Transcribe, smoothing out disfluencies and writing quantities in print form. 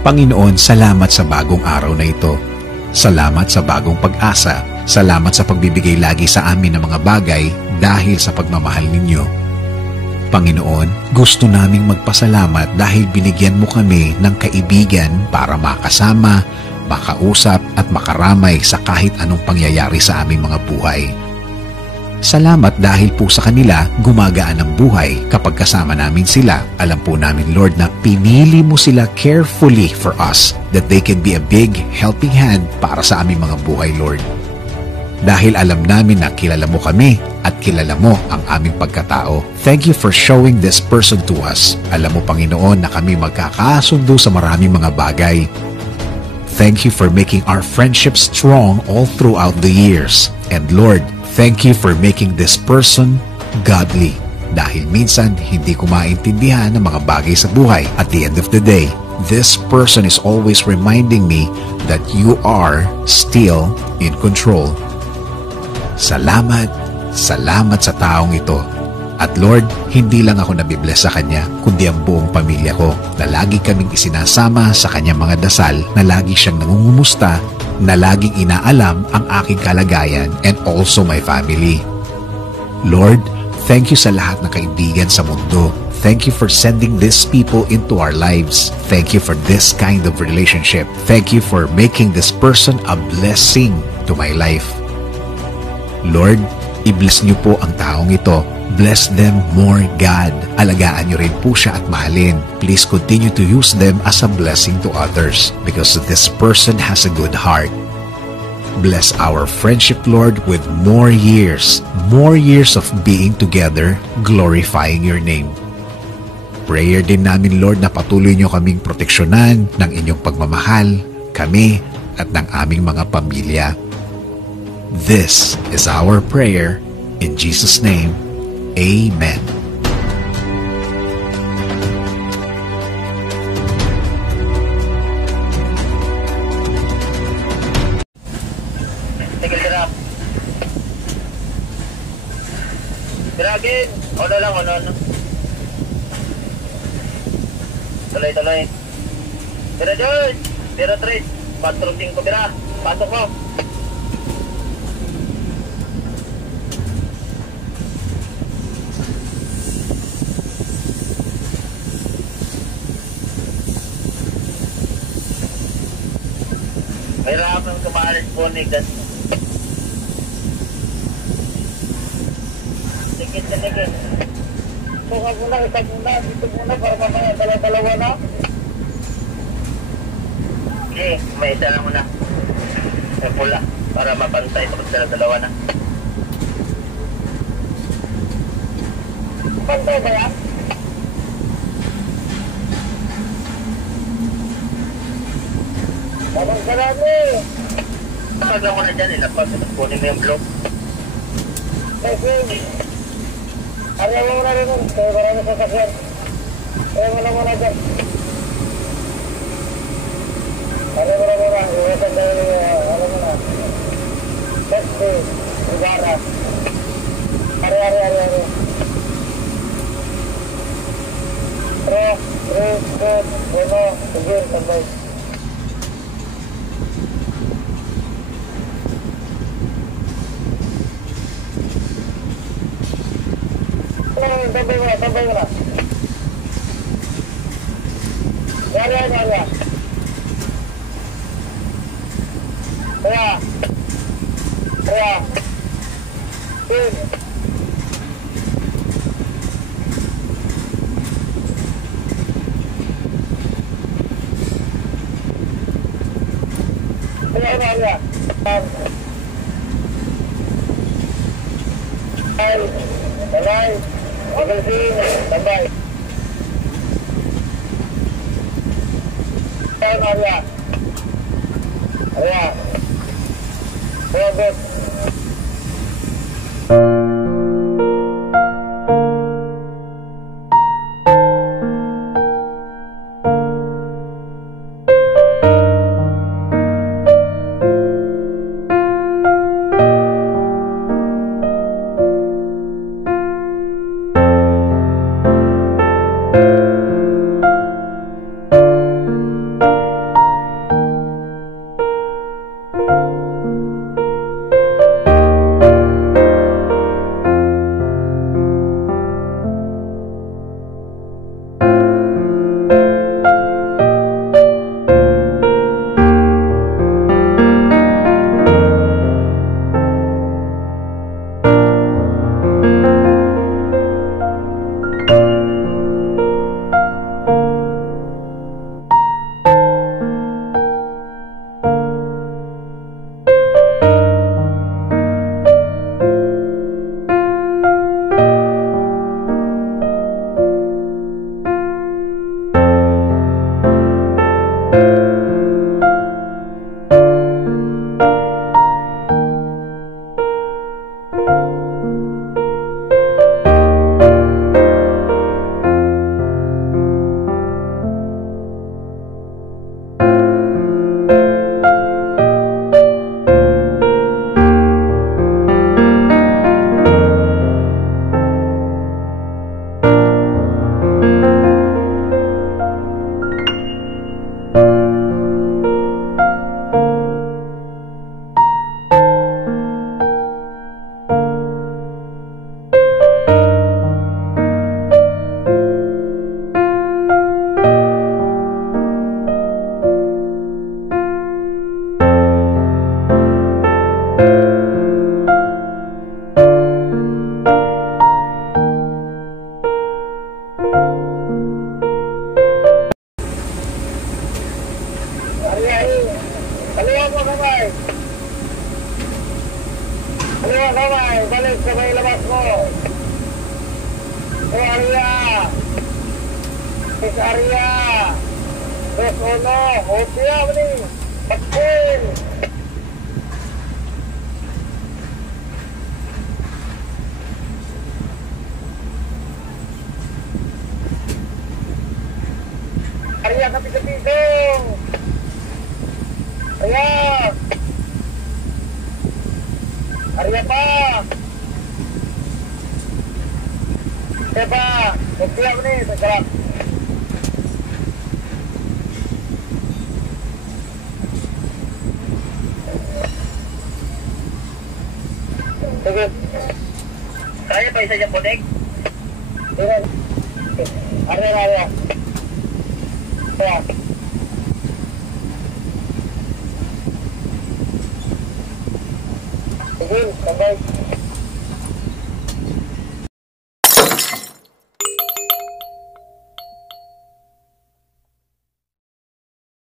Panginoon, salamat sa bagong araw na ito. Salamat sa bagong pag-asa. Salamat sa pagbibigay lagi sa amin ng mga bagay dahil sa pagmamahal ninyo. Panginoon, gusto naming magpasalamat dahil binigyan mo kami ng kaibigan para makasama, makausap at makaramay sa kahit anong pangyayari sa aming mga buhay. Salamat dahil po sa kanila gumagaan ang buhay kapag kasama namin sila. Alam po namin, Lord, na pinili mo sila carefully for us that they can be a big helping hand para sa aming mga buhay, Lord. Dahil alam namin na kilala mo kami at kilala mo ang aming pagkatao. Thank you for showing this person to us. Alam mo, Panginoon, na kami magkakasundo sa maraming mga bagay. Thank you for making our friendship strong all throughout the years. And Lord, thank you for making this person godly. Dahil minsan, hindi ko maintindihan ang mga bagay sa buhay. At the end of the day, this person is always reminding me that you are still in control. Salamat, salamat sa taong ito. At Lord, hindi lang ako nabibless sa Kanya, kundi ang buong pamilya ko na lagi kaming isinasama sa Kanyang mga dasal, na lagi siyang nangungumusta, na laging inaalam ang aking kalagayan and also my family. Lord, thank you sa lahat ng kaibigan sa mundo. Thank you for sending these people into our lives. Thank you for this kind of relationship. Thank you for making this person a blessing to my life. Lord, i-bless niyo po ang taong ito. Bless them more, God. Alagaan niyo rin po siya at mahalin. Please continue to use them as a blessing to others because this person has a good heart. Bless our friendship, Lord, with more years of being together, glorifying your name. Prayer din namin, Lord, na patuloy niyo kaming proteksyonan ng inyong pagmamahal, kami at ng aming mga pamilya. This is our prayer. In Jesus' name, Amen. Diragin! Ono lang, ono. Tuloy. Tira George! Tira 3, 4-5 tira. Pasok mo. Mahirapan kumalis po ni Gas. Tikit. Buka muna, isa muna, dito muna para mamaya dalawa na. Okay, may isa na muna. May pula para mapantay sa dalawa na. Pantay ba yan? Abang sarami! Kapag lang mo na dyan, ilapag. Kunin mo yung blok. Kasi, ariya mo muna rin nun. Kaya marami sa sakyan. Kaya mo na muna dyan. Ariya mo na muna. Iwasan dahil, ano mo na. Kasi, Igara. Ariya. 3, 2, 1, sige, sabay. Tambay mo na. Ariya. Ariya. Tambay. Tambay. Ariya. Good. Is area. Dos uno. Hopia ni. Pakil. Area kapit-kapitong. Area. Area pa. Siapa? Hopia ni. Terserah. Sige. Kaya pa isa dyan, Bodeg? Sige. Area. Kaya. Sige, sabay.